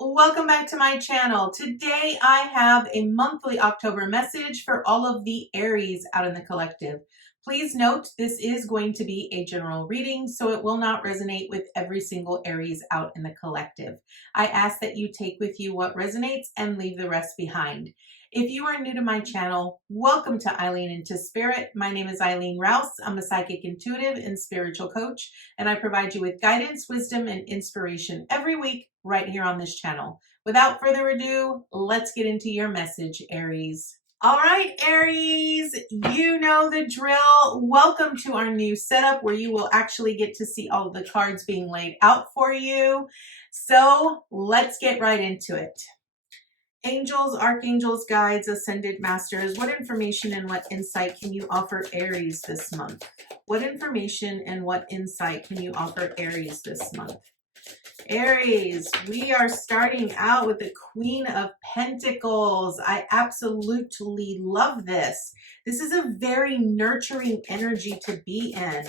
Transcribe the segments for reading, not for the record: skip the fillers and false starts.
Welcome back to my channel. Today I have a monthly October message for all of the Aries out in the collective. Please note this is going to be a general reading, so it will not resonate with every single Aries out in the collective. I ask that you take with you what resonates and leave the rest behind. If you are new to my channel, welcome to Eileen Into Spirit. My name is Eileen Rouse. I'm a psychic intuitive and spiritual coach, and I provide you with guidance, wisdom, and inspiration every week right here on this channel. Without further ado, let's get into your message, Aries. All right, Aries, you know the drill. Welcome to our new setup where you will actually get to see all of the cards being laid out for you. So let's get right into it. Angels, archangels, guides, ascended masters, what information and what insight can you offer Aries this month? What information and what insight can you offer Aries this month? Aries, we are starting out with the Queen of Pentacles. I absolutely love this. This is a very nurturing energy to be in,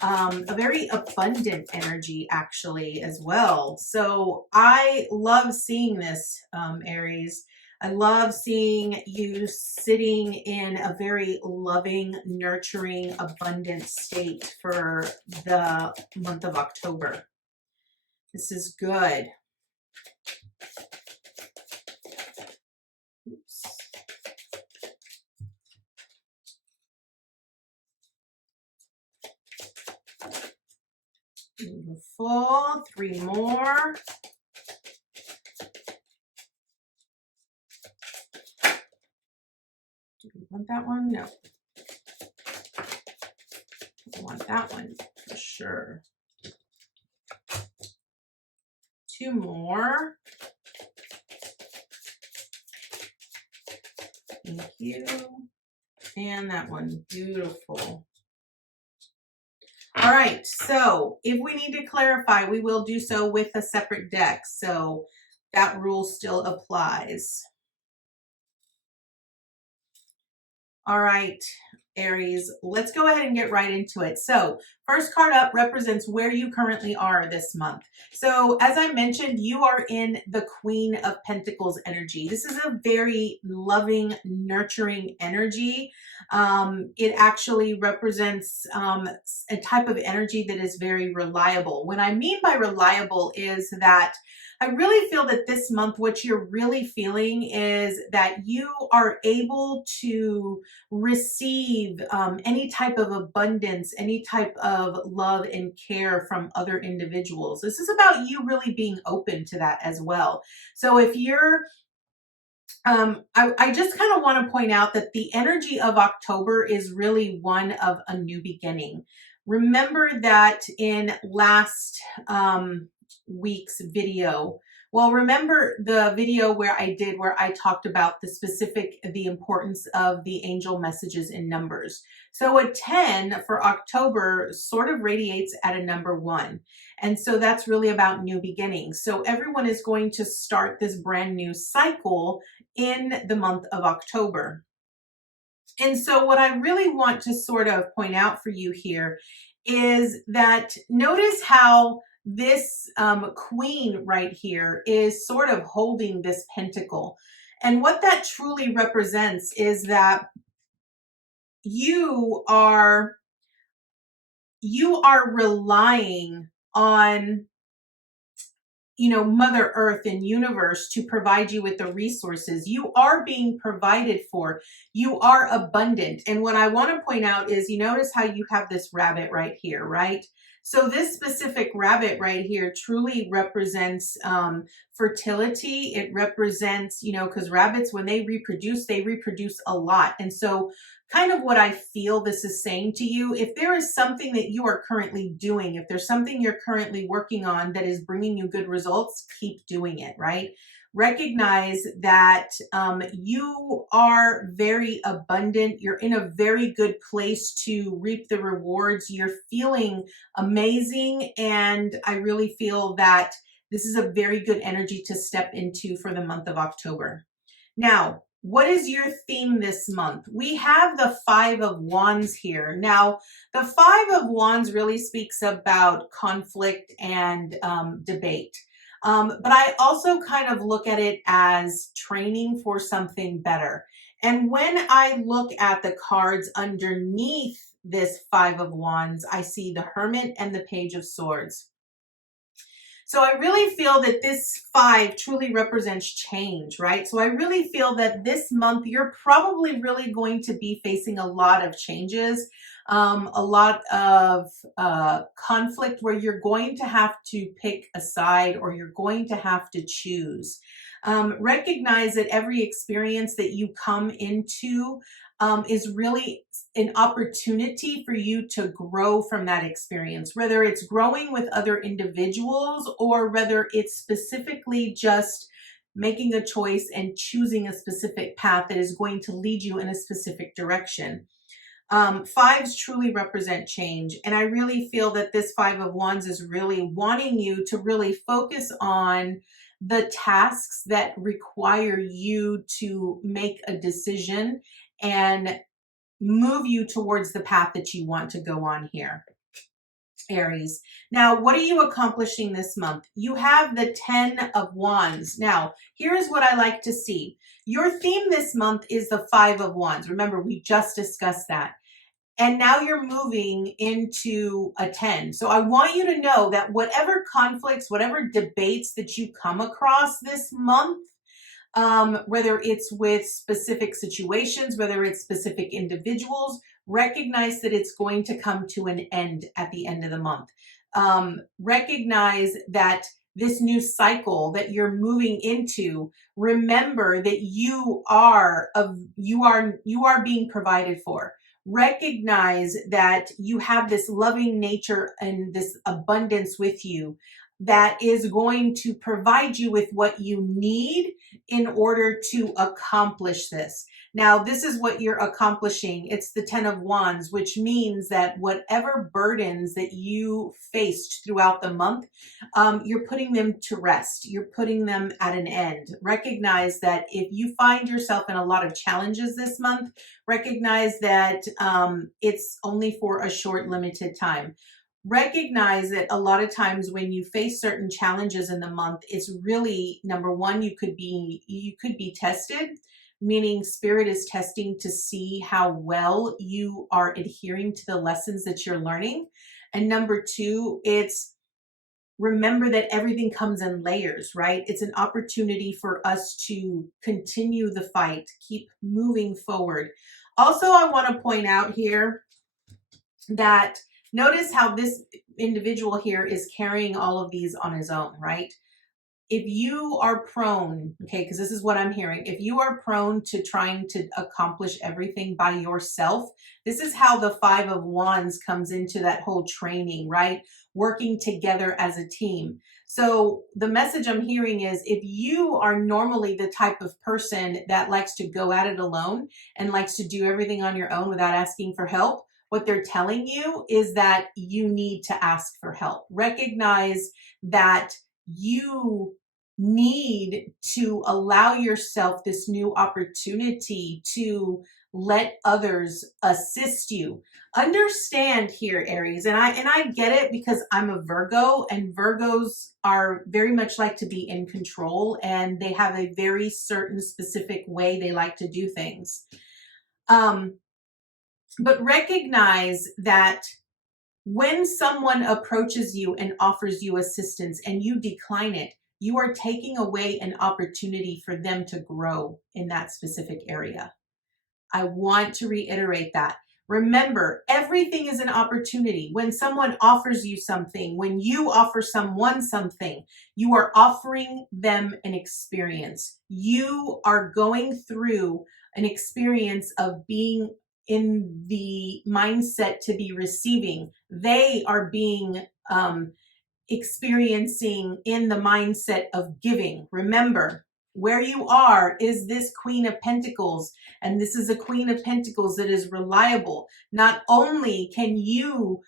a very abundant energy actually as well. So I love seeing this, Aries. I love seeing you sitting in a very loving, nurturing, abundant state for the month of October. This is good. Oops. Beautiful. 3 more. Do we want that one? No. I want that one for sure. 2 more. Thank you. And that one. Beautiful. All right. So if we need to clarify, we will do so with a separate deck. So that rule still applies. All right, Aries, let's go ahead and get right into it. So first card up represents where you currently are this month. So as I mentioned, you are in the Queen of Pentacles energy. This is a very loving, nurturing energy. It actually represents a type of energy that is very reliable. What I mean by reliable is that I really feel that this month, what you're really feeling is that you are able to receive any type of abundance, any type of love and care from other individuals. This is about you really being open to that as well. So if you're I just kind of want to point out that the energy of October is really one of a new beginning. Remember that in last week's video, well, remember the video where I talked about the importance of the angel messages in numbers. So a 10 for October sort of radiates at a number 1. And so that's really about new beginnings. So everyone is going to start this brand new cycle in the month of October. And so what I really want to sort of point out for you here is that notice how this queen right here is sort of holding this pentacle. And what that truly represents is that you are relying on, you know, Mother Earth and universe to provide you with the resources. You are being provided for. You are abundant. And what I want to point out is, you notice how you have this rabbit right here, right? So this specific rabbit right here truly represents fertility. It represents, you know, because rabbits, when they reproduce a lot. And so kind of what I feel this is saying to you, if there is something that you are currently doing, if there's something you're currently working on that is bringing you good results, keep doing it, right? Recognize that you are very abundant. You're in a very good place to reap the rewards. You're feeling amazing. And I really feel that this is a very good energy to step into for the month of October. Now, what is your theme this month? We have the 5 of Wands here. Now, the 5 of Wands really speaks about conflict and debate. But I also kind of look at it as training for something better. And when I look at the cards underneath this Five of Wands, I see the Hermit and the Page of Swords. So I really feel that this five truly represents change, right? So I really feel that this month you're probably really going to be facing a lot of changes, a lot of conflict where you're going to have to pick a side or you're going to have to choose. Recognize that every experience that you come into is really an opportunity for you to grow from that experience, whether it's growing with other individuals or whether it's specifically just making a choice and choosing a specific path that is going to lead you in a specific direction. Fives truly represent change. And I really feel that this Five of Wands is really wanting you to really focus on the tasks that require you to make a decision and move you towards the path that you want to go on here, Aries. Now, what are you accomplishing this month? You have the 10 of Wands. Now, here's what I like to see. Your theme this month is the 5 of Wands. Remember, we just discussed that. And now you're moving into a 10. So I want you to know that whatever conflicts, whatever debates that you come across this month, whether it's with specific situations, whether it's specific individuals, recognize that it's going to come to an end at the end of the month. Recognize that this new cycle that you're moving into, remember that you are being provided for. Recognize that you have this loving nature and this abundance with you that is going to provide you with what you need in order to accomplish this. Now, this is what you're accomplishing. It's the 10 of Wands, which means that whatever burdens that you faced throughout the month, you're putting them to rest. You're putting them at an end. Recognize that if you find yourself in a lot of challenges this month, recognize that it's only for a short, limited time. Recognize that a lot of times when you face certain challenges in the month, it's really, number one, you could be tested, meaning spirit is testing to see how well you are adhering to the lessons that you're learning. And number two, it's remember that everything comes in layers, right? It's an opportunity for us to continue the fight, keep moving forward. Also, I want to point out here that notice how this individual here is carrying all of these on his own, right? If you are prone, okay, because this is what I'm hearing, if you are prone to trying to accomplish everything by yourself, this is how the 5 of Wands comes into that whole training, right? Working together as a team. So the message I'm hearing is if you are normally the type of person that likes to go at it alone and likes to do everything on your own without asking for help, what they're telling you is that you need to ask for help. Recognize that you need to allow yourself this new opportunity to let others assist you. Understand here, Aries, and I get it because I'm a Virgo, and Virgos are very much like to be in control, and they have a very certain specific way they like to do things. But recognize that when someone approaches you and offers you assistance and you decline it, you are taking away an opportunity for them to grow in that specific area. I want to reiterate that. Remember, everything is an opportunity. When someone offers you something, when you offer someone something, you are offering them an experience. You are going through an experience of being in the mindset to be receiving. They are being experiencing in the mindset of giving. Remember, where you are is this Queen of Pentacles, and this is a Queen of Pentacles that is reliable. Not only can you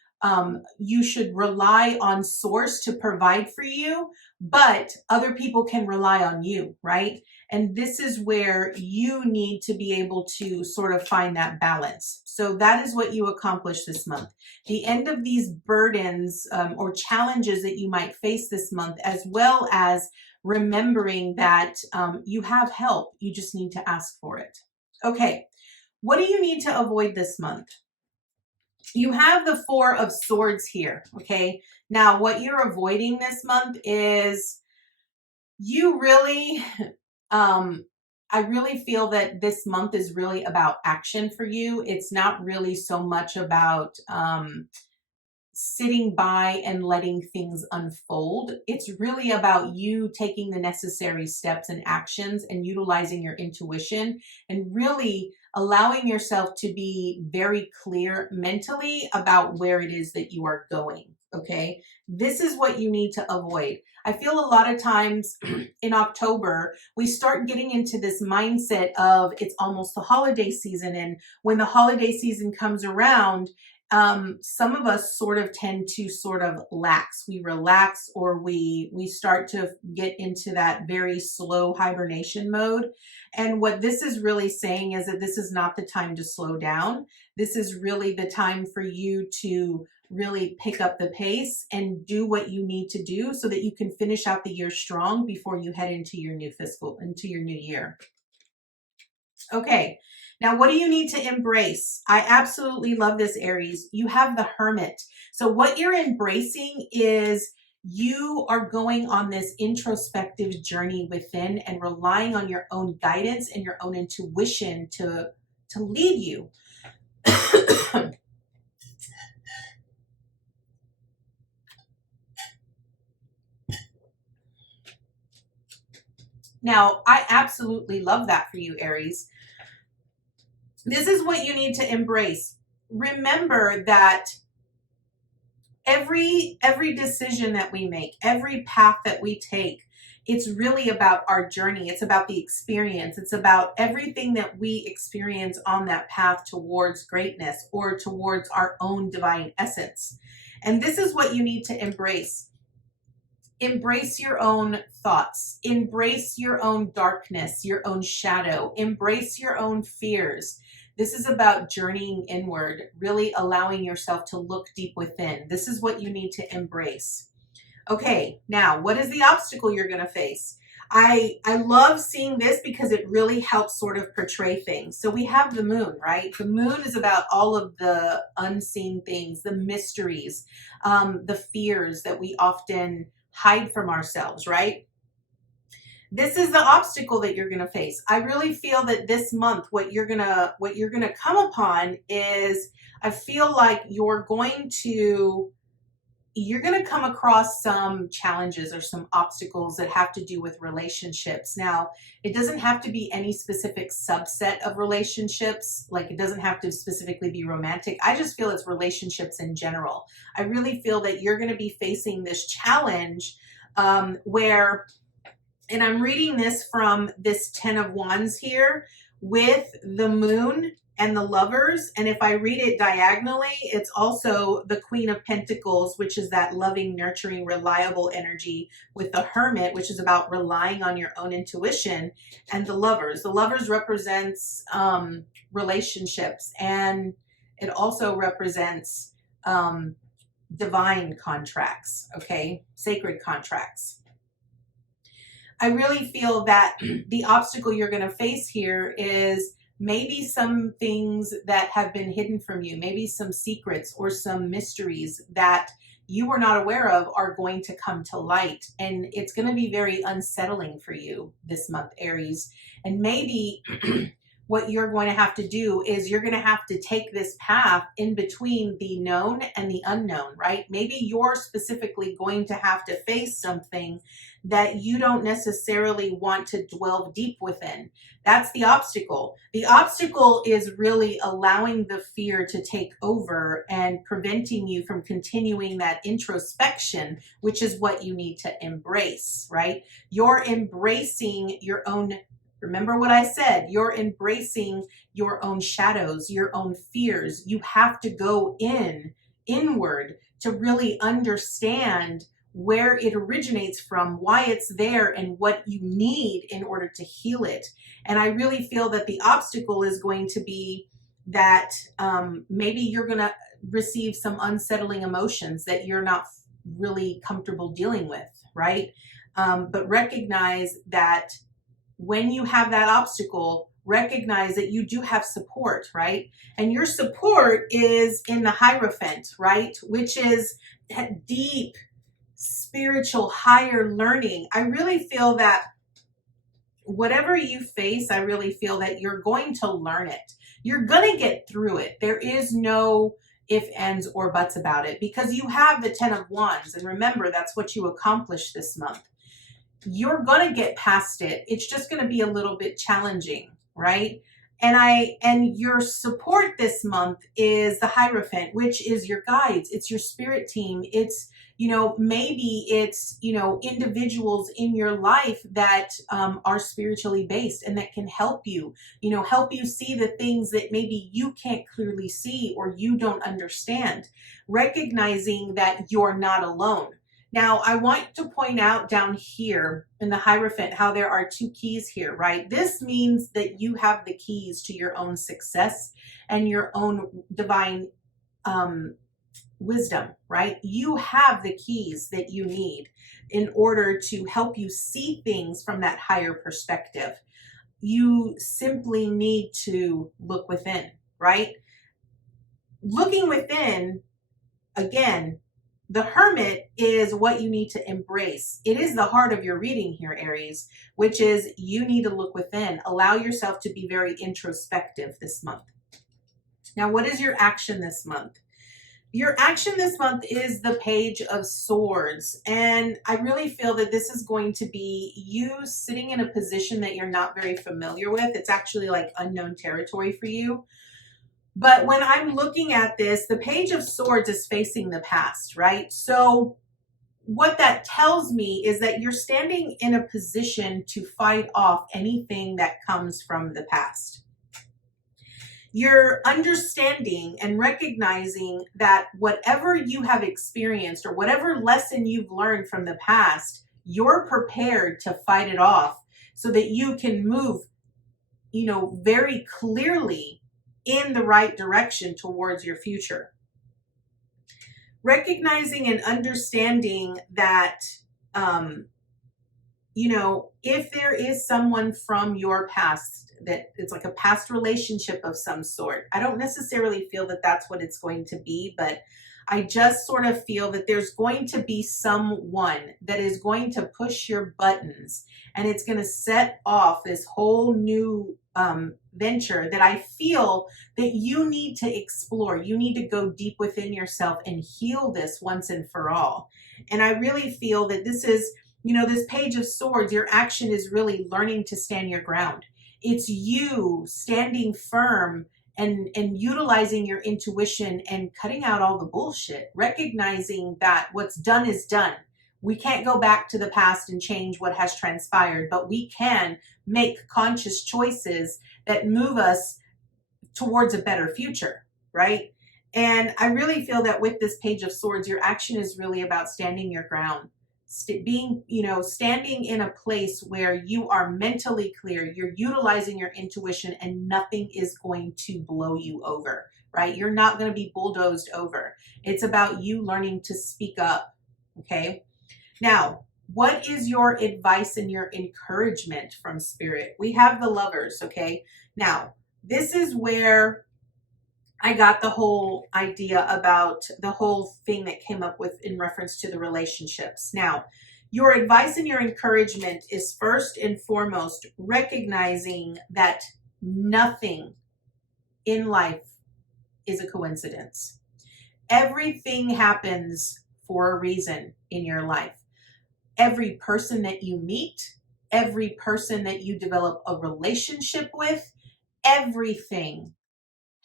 you should rely on source to provide for you, but other people can rely on you, right? And this is where you need to be able to sort of find that balance. So that is what you accomplish this month. The end of these burdens or challenges that you might face this month, as well as remembering that you have help. You just need to ask for it. Okay, what do you need to avoid this month? You have the Four of Swords here, okay? Now, what you're avoiding this month is you really, I really feel that this month is really about action for you. It's not really so much about sitting by and letting things unfold. It's really about you taking the necessary steps and actions and utilizing your intuition and really allowing yourself to be very clear mentally about where it is that you are going. Okay, this is what you need to avoid. I feel a lot of times in October, we start getting into this mindset of it's almost the holiday season. And when the holiday season comes around, some of us sort of tend to sort of lax. We relax, or we start to get into that very slow hibernation mode. And what this is really saying is that this is not the time to slow down. This is really the time for you to really pick up the pace and do what you need to do so that you can finish out the year strong before you head into your into your new year. Okay, now what do you need to embrace? I absolutely love this, Aries. You have the Hermit. So what you're embracing is you are going on this introspective journey within and relying on your own guidance and your own intuition to lead you. Now, I absolutely love that for you, Aries. This is what you need to embrace. Remember that every decision that we make, every path that we take, it's really about our journey. It's about the experience. It's about everything that we experience on that path towards greatness or towards our own divine essence. And this is what you need to embrace. Embrace your own thoughts. Embrace your own darkness, your own shadow. Embrace your own fears. This is about journeying inward, really allowing yourself to look deep within. This is what you need to embrace. Okay, now what is the obstacle you're going to face? I love seeing this because it really helps sort of portray things. So we have the moon, right? The moon is about all of the unseen things, the mysteries, the fears that we often hide from ourselves, right? This is the obstacle that you're going to face. I really feel that this month, what you're going to come upon is, I feel like you're going to come across some challenges or some obstacles that have to do with relationships. Now, it doesn't have to be any specific subset of relationships. Like, it doesn't have to specifically be romantic. I just feel it's relationships in general. I really feel that you're going to be facing this challenge where, and I'm reading this from this 10 of Wands here with the moon and the lovers. And if I read it diagonally, it's also the Queen of Pentacles, which is that loving, nurturing, reliable energy, with the Hermit, which is about relying on your own intuition, and the lovers. The lovers represents relationships, and it also represents divine contracts, okay? Sacred contracts. I really feel that the obstacle you're going to face here is maybe some things that have been hidden from you, maybe some secrets or some mysteries that you were not aware of are going to come to light. And it's going to be very unsettling for you this month, Aries. And maybe what you're going to have to do is you're going to have to take this path in between the known and the unknown, right? Maybe you're specifically going to have to face something that you don't necessarily want to dwell deep within. That's the obstacle. The obstacle is really allowing the fear to take over and preventing you from continuing that introspection, which is what you need to embrace, right? You're embracing your own. Remember what I said, you're embracing your own shadows, your own fears. You have to go in inward to really understand where it originates from, why it's there, and what you need in order to heal it. And I really feel that the obstacle is going to be that maybe you're going to receive some unsettling emotions that you're not really comfortable dealing with, right? But recognize that when you have that obstacle, recognize that you do have support, right? And your support is in the Hierophant, right? Which is that deep spiritual higher learning. I really feel that whatever you face, I really feel that you're going to learn it. You're going to get through it. There is no if, ands, or buts about it, because you have the 10 of Wands. And remember, that's what you accomplished this month. You're going to get past it. It's just going to be a little bit challenging, right? And your support this month is the Hierophant, which is your guides. It's your spirit team. It's, maybe it's, individuals in your life that are spiritually based and that can help you see the things that maybe you can't clearly see or you don't understand, recognizing that you're not alone. Now, I want to point out down here in the Hierophant how there are 2 keys here, right? This means that you have the keys to your own success and your own divine wisdom, right? You have the keys that you need in order to help you see things from that higher perspective. You simply need to look within, right? Looking within, again, the Hermit is what you need to embrace. It is the heart of your reading here, Aries, which is you need to look within. Allow yourself to be very introspective this month. Now, what is your action this month? Your action this month is the Page of Swords. And I really feel that this is going to be you sitting in a position that you're not very familiar with. It's actually like unknown territory for you. But when I'm looking at this, the Page of Swords is facing the past, right? So what that tells me is that you're standing in a position to fight off anything that comes from the past. You're understanding and recognizing that whatever you have experienced or whatever lesson you've learned from the past, you're prepared to fight it off so that you can move, very clearly in the right direction towards your future. Recognizing and understanding that, if there is someone from your past, that it's like a past relationship of some sort. I don't necessarily feel that that's what it's going to be, but I just sort of feel that there's going to be someone that is going to push your buttons, and it's going to set off this whole new venture that I feel that you need to explore. You need to go deep within yourself and heal this once and for all. And I really feel that this is, this Page of Swords, your action is really learning to stand your ground. It's you standing firm and utilizing your intuition and cutting out all the bullshit, recognizing that what's done is done. We can't go back to the past and change what has transpired, but we can make conscious choices that move us towards a better future, right? And I really feel that with this Page of Swords, your action is really about standing your ground, standing in a place where you are mentally clear, you're utilizing your intuition, and nothing is going to blow you over, right? You're not going to be bulldozed over. It's about you learning to speak up, okay? Now, what is your advice and your encouragement from Spirit? We have the Lovers, okay? Now, this is where I got the whole idea about the whole thing that came up with in reference to the relationships. Now, your advice and your encouragement is first and foremost recognizing that nothing in life is a coincidence. Everything happens for a reason in your life. Every person that you meet, every person that you develop a relationship with, everything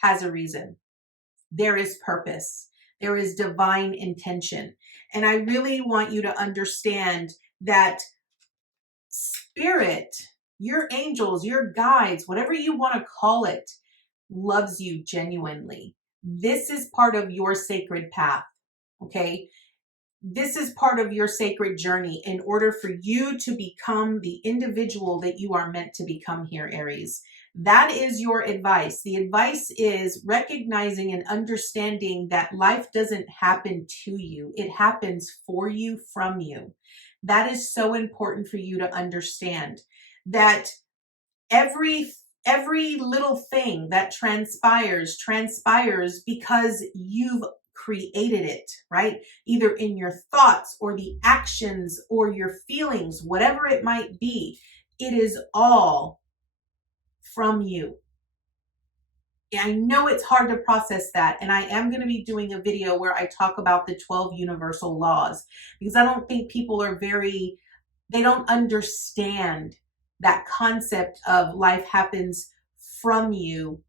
has a reason. There is purpose. There is divine intention. And I really want you to understand that Spirit, your angels, your guides, whatever you want to call it, loves you genuinely. This is part of your sacred path, okay? This is part of your sacred journey in order for you to become the individual that you are meant to become here, Aries. That is your advice. The advice is recognizing and understanding that life doesn't happen to you. It happens for you, from you. That is so important for you to understand, that every little thing that transpires because you've created it, right? Either in your thoughts or the actions or your feelings, whatever it might be, it is all from you. I know it's hard to process that, and I am going to be doing a video where I talk about the 12 universal laws, because I don't think people are they don't understand that concept of life happens from you,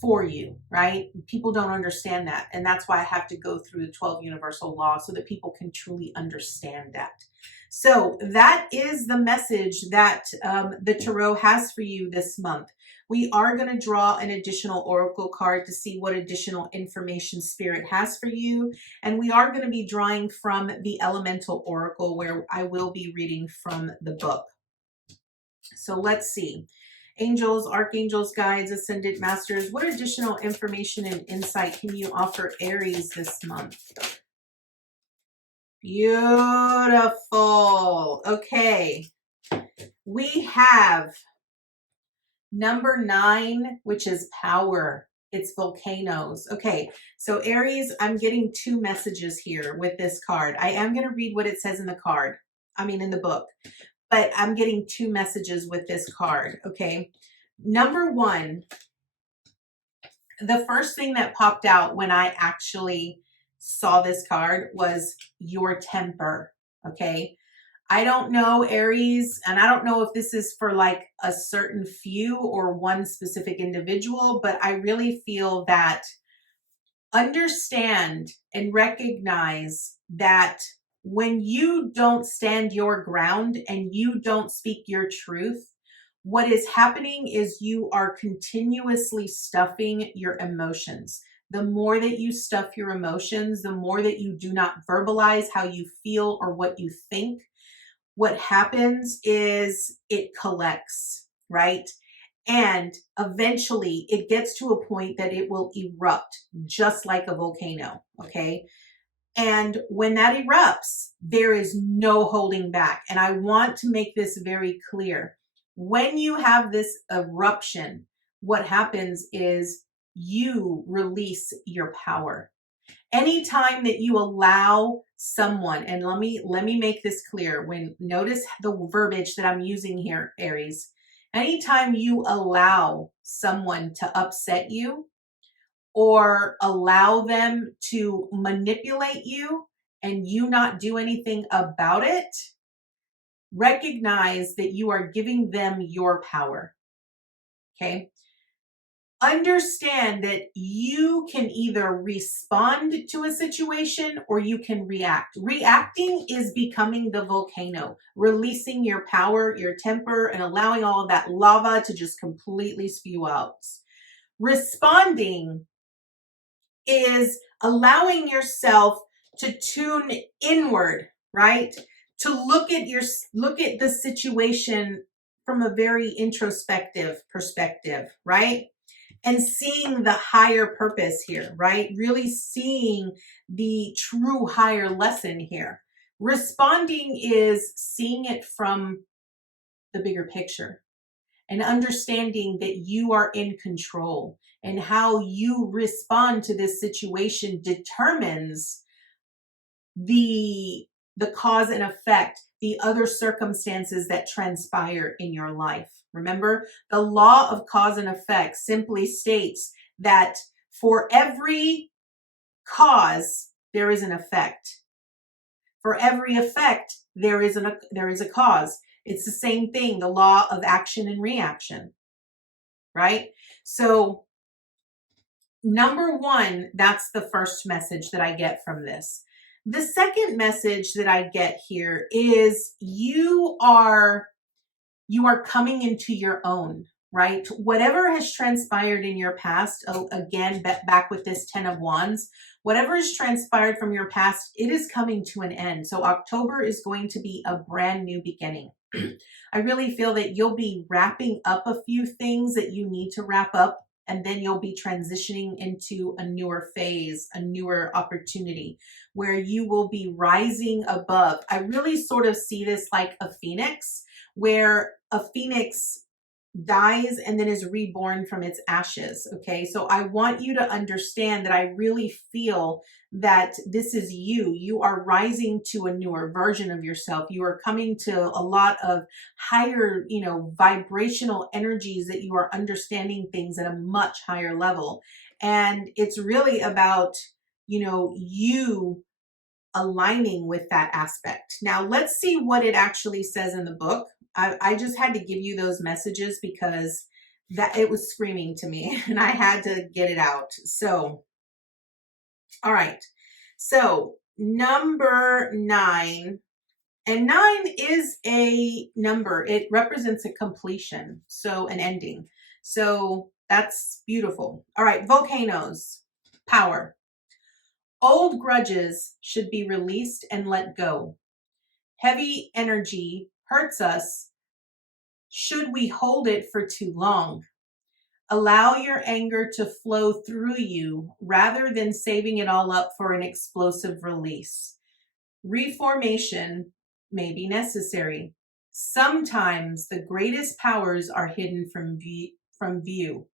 for you, right? People don't understand that. And that's why I have to go through the 12 universal laws so that people can truly understand that. So that is the message that the Tarot has for you this month. We are going to draw an additional oracle card to see what additional information Spirit has for you. And we are going to be drawing from the Elemental Oracle, where I will be reading from the book. So let's see. Angels, archangels, guides, ascended masters, what additional information and insight can you offer Aries this month? Beautiful. Okay. We have number 9, which is power. It's volcanoes. Okay. So Aries, I'm getting 2 messages here with this card. I am going to read what it says in the card. In the book. But I'm getting 2 messages with this card, okay? Number 1, the first thing that popped out when I actually saw this card was your temper, okay? I don't know, Aries, and I don't know if this is for like a certain few or one specific individual, but I really feel that understand and recognize that when you don't stand your ground and you don't speak your truth, what is happening is you are continuously stuffing your emotions. The more that you stuff your emotions, the more that you do not verbalize how you feel or what you think, what happens is it collects, right? And eventually it gets to a point that it will erupt just like a volcano, okay? And when that erupts, there is no holding back. And I want to make this very clear. When you have this eruption, what happens is you release your power. Anytime that you allow someone, and let me make this clear, notice the verbiage that I'm using here, Aries. Anytime you allow someone to upset you, or allow them to manipulate you and you not do anything about it, recognize that you are giving them your power, okay? Understand that you can either respond to a situation or you can react. Reacting is becoming the volcano, releasing your power, your temper, and allowing all of that lava to just completely spew out. Responding is allowing yourself to tune inward, right? To look at the situation from a very introspective perspective, right? And seeing the higher purpose here, right? Really seeing the true higher lesson here. Responding is seeing it from the bigger picture and understanding that you are in control, and how you respond to this situation determines the cause and effect, the other circumstances that transpire in your life. Remember, the law of cause and effect simply states that for every cause, there is an effect. For every effect, there is a cause. It's the same thing, the law of action and reaction, right? So number 1, that's the first message that I get from this. The second message that I get here is you are coming into your own, right? Whatever has transpired in your past, again, back with this 10 of Wands, whatever has transpired from your past, it is coming to an end. So October is going to be a brand new beginning. I really feel that you'll be wrapping up a few things that you need to wrap up, and then you'll be transitioning into a newer phase, a newer opportunity where you will be rising above. I really sort of see this like a phoenix, where a phoenix dies and then is reborn from its ashes. Okay, so I want you to understand that I really feel that this is you. You are rising to a newer version of yourself. You are coming to a lot of higher, vibrational energies, that you are understanding things at a much higher level. And it's really about, you aligning with that aspect. Now, let's see what it actually says in the book. I just had to give you those messages because that it was screaming to me and I had to get it out. So, all right. So, number 9, and 9 is a number. It represents a completion, so an ending. So, that's beautiful. All right, volcanoes, power. Old grudges should be released and let go. Heavy energy hurts us should we hold it for too long. Allow your anger to flow through you rather than saving it all up for an explosive release. Reformation may be necessary. Sometimes the greatest powers are hidden from view.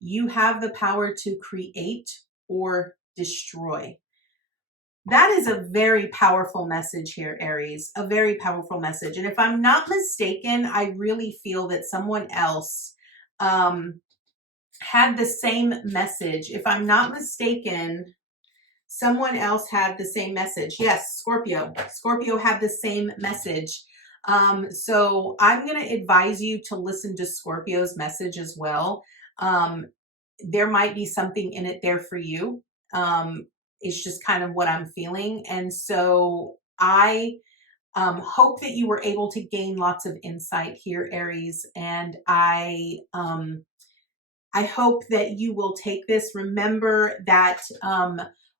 You have the power to create or destroy. That is a very powerful message here, Aries, a very powerful message. And if I'm not mistaken, I really feel that someone else had the same message. If I'm not mistaken, someone else had the same message. Yes, Scorpio. Scorpio had the same message. So I'm going to advise you to listen to Scorpio's message as well. There might be something in it there for you. It's just kind of what I'm feeling. And so I hope that you were able to gain lots of insight here, Aries. And I hope that you will take this. Remember that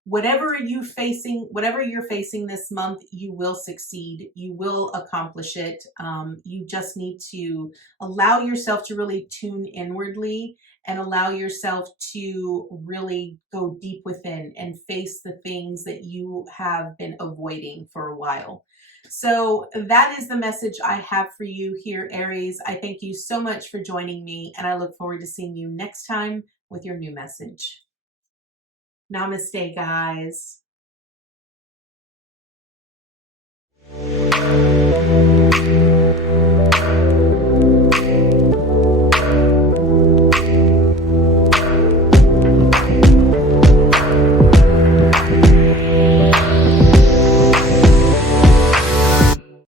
whatever you're facing this month, you will succeed. You will accomplish it. You just need to allow yourself to really tune inwardly and allow yourself to really go deep within and face the things that you have been avoiding for a while. So that is the message I have for you here, Aries. I thank you so much for joining me, and I look forward to seeing you next time with your new message. Namaste, guys.